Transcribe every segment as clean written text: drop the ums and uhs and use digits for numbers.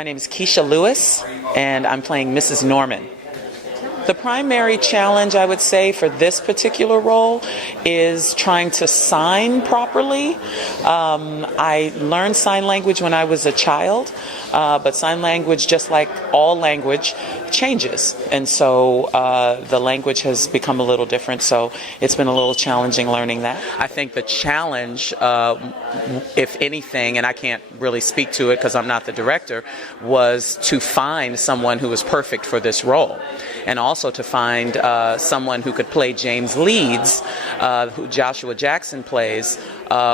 My name is Keisha Lewis, and I'm playing Mrs. Norman. The primary challenge, I would say, for this particular role is trying to sign properly. I learned sign language when I was a child, but sign language, just like all language, changes. And so the language has become a little different, so it's been a little challenging learning that. I think the challenge, if anything, and I can't really speak to it because I'm not the director, was to find someone who was perfect for this role. And also to find someone who could play James Leeds, who Joshua Jackson plays,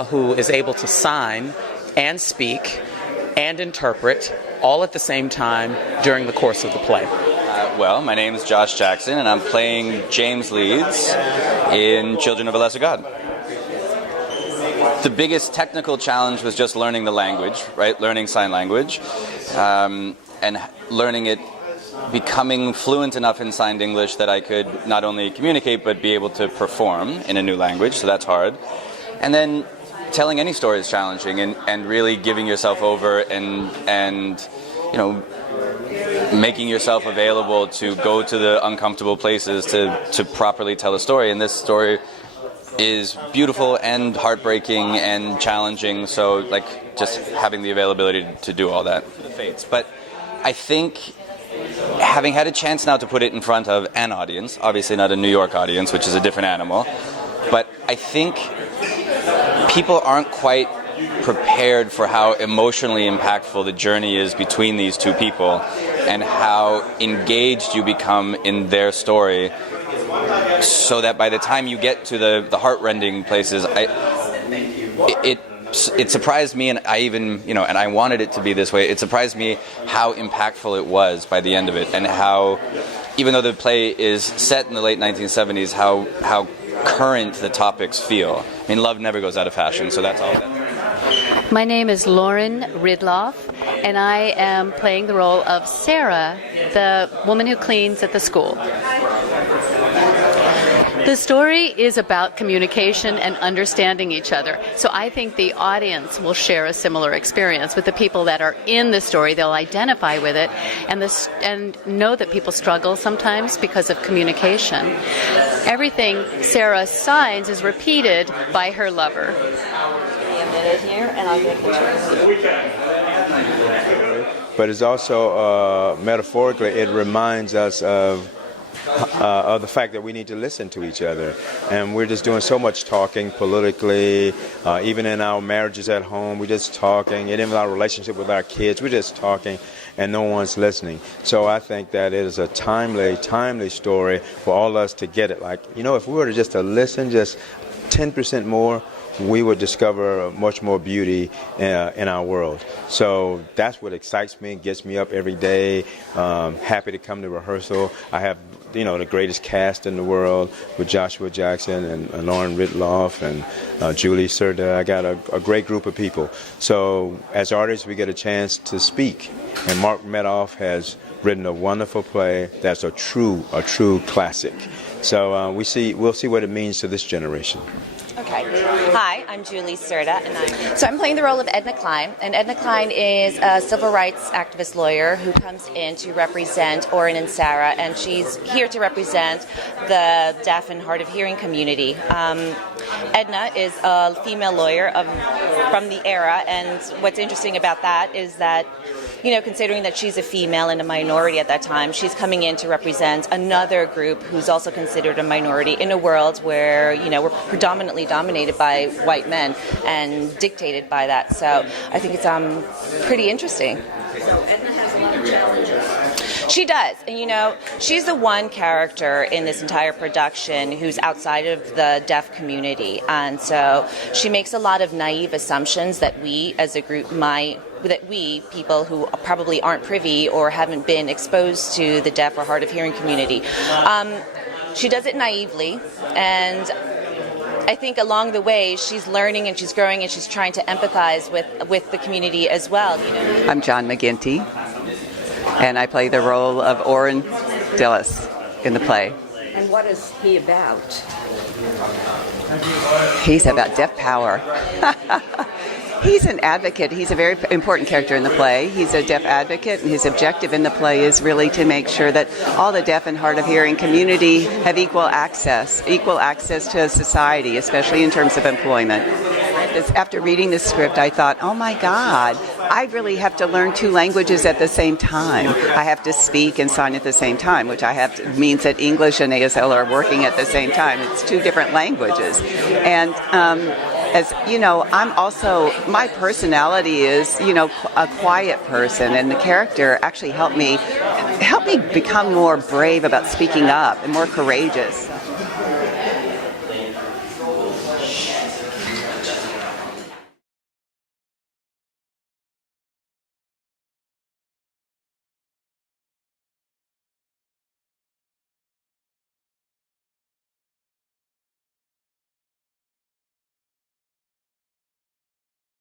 who is able to sign and speak and interpret all at the same time during the course of the play. Well, my name is Josh Jackson, and I'm playing James Leeds in Children of a Lesser God. The biggest technical challenge was just learning the language, right? Learning sign language, and learning it, becoming fluent enough in signed English that I could not only communicate but be able to perform in a new language, so that's hard. And then telling any story is challenging, and really giving yourself over and you know, making yourself available to go to the uncomfortable places to properly tell a story. And this story is beautiful and heartbreaking and challenging, so like just having the availability to do all that. The fates. But I think having had a chance now to put it in front of an audience, obviously not a New York audience, which is a different animal, but I think people aren't quite prepared for how emotionally impactful the journey is between these two people and how engaged you become in their story, so that by the time you get to the heart-rending places, it surprised me, and I even, and I wanted it to be this way, it surprised me how impactful it was by the end of it, and how, even though the play is set in the late 1970s, how current the topics feel. I mean, love never goes out of fashion, so that's all that. My name is Lauren Ridloff, and I am playing the role of Sarah, the woman who cleans at the school. The story is about communication and understanding each other. So I think the audience will share a similar experience with the people that are in the story. They'll identify with it and know that people struggle sometimes because of communication. Everything Sarah signs is repeated by her lover. A minute here, and I'll get the But it's also, metaphorically, it reminds us of the fact that we need to listen to each other. And we're just doing so much talking politically, even in our marriages at home, we're just talking, and in our relationship with our kids, we're just talking, and no one's listening. So I think that it is a timely story for all of us to get it. Like, if we were to just to listen just 10% more, we would discover much more beauty in our world. So that's what excites me and gets me up every day. Happy to come to rehearsal. I have, the greatest cast in the world with Joshua Jackson and Lauren Ridloff and Julie Cerda. I got a great group of people. So as artists, we get a chance to speak. And Mark Medoff has written a wonderful play that's a true classic. So we'll see what it means to this generation. Okay. Hi, I'm Julie Cerda, and I'm playing the role of Edna Klein. And Edna Klein is a civil rights activist lawyer who comes in to represent Oren and Sarah, and she's here to represent the deaf and hard of hearing community. Edna is a female lawyer from the era, and what's interesting about that is that, considering that she's a female and a minority at that time, she's coming in to represent another group who's also considered a minority in a world where, we're predominantly dominated by white men and dictated by that. So I think it's pretty interesting. So Edna has a lot of challenges. She does. And, she's the one character in this entire production who's outside of the deaf community. And so she makes a lot of naive assumptions that we as a group people who probably aren't privy or haven't been exposed to the deaf or hard of hearing community. She does it naively, and I think along the way she's learning and she's growing and she's trying to empathize with the community as well. I'm John McGinty, and I play the role of Oren Dillis in the play. And what is he about? He's about deaf power. He's an advocate. He's a very important character in the play. He's a deaf advocate, and his objective in the play is really to make sure that all the deaf and hard of hearing community have equal access to society, especially in terms of employment. After reading the script, I thought, oh my God, I really have to learn 2 languages at the same time. I have to speak and sign at the same time, which means that English and ASL are working at the same time. It's 2 different languages. And as you know, my personality is, a quiet person, and the character actually helped me become more brave about speaking up and more courageous.